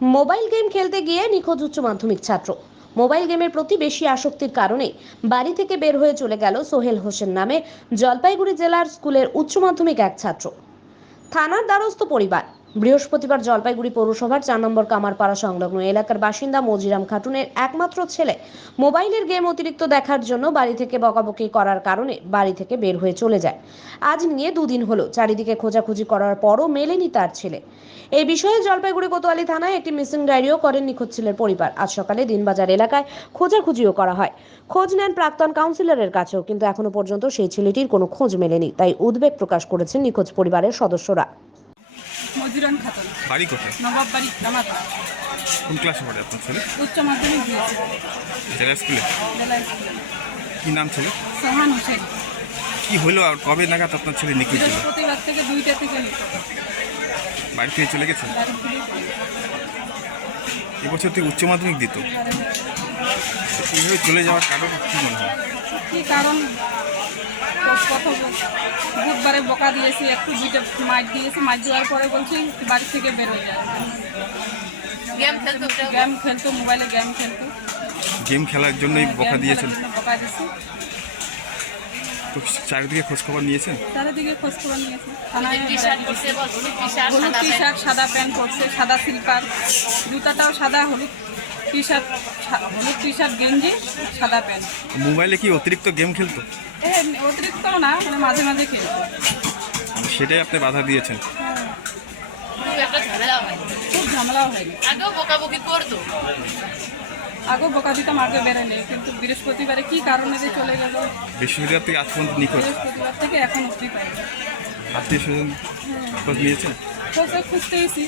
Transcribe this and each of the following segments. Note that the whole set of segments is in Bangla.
মোবাইল গেম খেলতে গিয়ে নিখোঁজ উচ্চ মাধ্যমিক ছাত্র। মোবাইল গেমের প্রতি বেশি আসক্তির কারণে বাড়ি থেকে বের হয়ে চলে গেল সোহেল হোসেন নামে জলপাইগুড়ি জেলার স্কুলের উচ্চ মাধ্যমিক এক ছাত্র। থানার দ্বারস্থ পরিবার। বৃহস্পতিবার জলপাইগুড়ি পৌরসভার 4 নম্বর কামারপাড়া সংলগ্ন এলাকার বাসিন্দা মজিরাম খাতুনের একমাত্র ছেলে মোবাইলের গেম অতিরিক্ত দেখার জন্য বাড়ি থেকে বকাবকি করার কারণে বাড়ি থেকে বের হয়ে চলে যায়। আজ নিয়ে দুদিন হলো চারিদিকে খোঁজাখুঁজি করার পরও মেলেনি তার ছেলে। এই বিষয়ে জলপাইগুড়ি কোতোয়ালি থানায় একটি মিসিং ডায়েরিও করেন নিখোঁজ ছেলের পরিবার। আজ সকালে দিনবাজার এলাকায় খোঁজাখুঁজিও করা হয়। খোঁজ নেন প্রাক্তন কাউন্সিলরের কাছেও, কিন্তু এখনো পর্যন্ত সেই ছেলেটির কোনো খোঁজ মেলেনি। তাই উদ্বেগ প্রকাশ করেছেন নিখোঁজ পরিবারের সদস্যরা। মজিরান খাতুন, বাড়ি কোথায়? নবাব বাড়ি কামারপাড়া। কোন ক্লাসে পড়ে আপনার ছেলে? উচ্চ মাধ্যমিক দিয়েছে জেলা স্কুলে। জেলা স্কুলে। কি নাম ছেলে? সোহান হোসেন। কি হলো আর কবে নাগাদ আপনার ছেলে নিখোঁজ ছিল? বৃহস্পতিবার থেকে 2টা থেকে বাড়ি থেকে চলে গেছে? এবছর থেকে উচ্চ মাধ্যমিক দিত। এইভাবে চলে যাওয়ার কারণ কি মনে হয়? কি কারণ? প্রথম বুধবারে বকা দিয়েছি, একটু 2টা মাইট দিয়েছি, মাইট দেওয়ার পরে বলছি বাড়ি থেকে বের হয়ে যায়। গেম খেলতো, মোবাইলে গেম খেলতো। গেম খেলার জন্যই বকা দিয়েছেন? বকা দিয়েছি। তো চারিদিকে খোঁজখবর নিয়েছেন? চারিদিকে খোঁজ খবর নিয়েছি। থানায় হলুদ টি শার্ট, সাদা প্যান্ট পরছে, সাদা স্লিপার, জুতাটাও সাদা, হলুদ টি শার্ট, হলুদ টি শার্ট, গেঞ্জি, সাদা প্যান্ট। মোবাইলে কি অতিরিক্ত গেম খেলতো? অতিরিক্তও না, মানে মাঝে মাঝে খেলতো। সেটাই আপনি বাধা দিয়েছেন? খুব ঝামেলাও হয়নি। আগেও বকাবকি করতো। আগেও বকা দিতাম, আগে বেরোলে, কিন্তু বৃহস্পতিবারে কি কারণে যে চলে গেল। বৃহস্পতিবার থেকে আজ পর্যন্ত নিখোঁজ। বৃহস্পতিবার থেকে এখন অবধি পাই। আত্মীয় স্বজন খোঁজ নিয়েছেন? খুঁজতেইছি,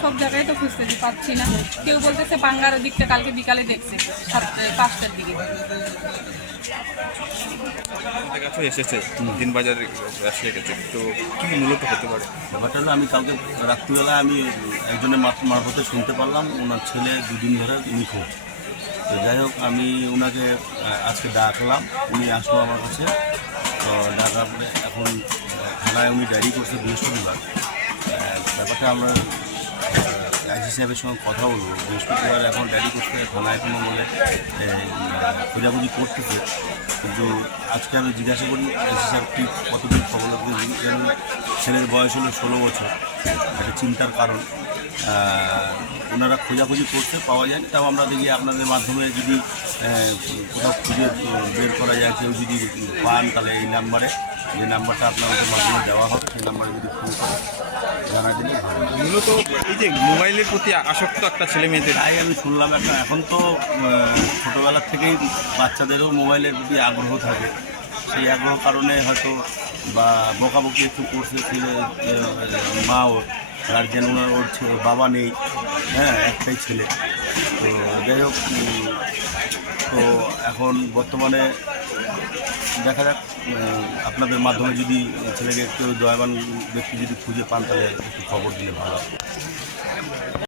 সব জায়গায় তো খুঁজতেছি, পাচ্ছি না। কেউ বলতেছে বাঙ্গার দিকটা কালকে বিকালে দেখছে 5টার দিকে। আমাদের কাছেও এসেছে, দিনবাজারে এসে গেছে। তো কি মূলত হতে পারে ব্যাপারটা হলো, আমি কালকে রাত্রিবেলা আমি একজনের মারফতে শুনতে পারলাম ওনার ছেলে 2 দিন ধরে নিখোঁজ। তো যাই হোক, আমি ওনাকে আজকে ডাকলাম, উনি আসলো আমার কাছে। তো ডাকার পরে এখন থানায় উনি ডায়েরি করছে বৃহস্পতিবার। ব্যাপারটা আমরা আইসি সাহেবের সঙ্গে কথা বলবো বৃহস্পতিবার। এখন ডায়েরি করতে থানায় এখনও বলে খোঁজাখুঁজি করতেছে, কিন্তু আজকে আমি জিজ্ঞাসা করি আইসি সাহেব ঠিক কতদিন খবর লাগবে। ছেলের বয়স হলো 16 বছর। একটা চিন্তার কারণ। ওনারা খোঁজাখুঁজি করতে পাওয়া যায়, তাও আমরা দেখি আপনাদের মাধ্যমে যদি কোথাও খুঁজে বের করা যায়, কেউ যদি পান, তাহলে এই নাম্বারে, যে নাম্বারটা আপনাদের মাধ্যমে দেওয়া হবে, সেই নাম্বারে যদি ফোন করে জানা দিলে ভালো। মূলত এই যে মোবাইলের প্রতি আসক্ত একটা ছেলে মেয়েদের, তাই আমি শুনলাম এখন তো ছোটোবেলার থেকেই বাচ্চাদেরও মোবাইলের প্রতি আগ্রহ থাকে। সেই আগ্রহ কারণে হয়তো বা বকাবকি একটু করছে ছেলে, মা, ওর গার্জেন, ওর বাবা নেই, হ্যাঁ, একটাই ছেলে। তো যাই হোক, তো এখন বর্তমানে দেখা যাক, আপনাদের মাধ্যমে যদি ছেলেকে একটু দয়াবান ব্যক্তি যদি খুঁজে পান, তাহলে একটু খবর দিলে ভালো।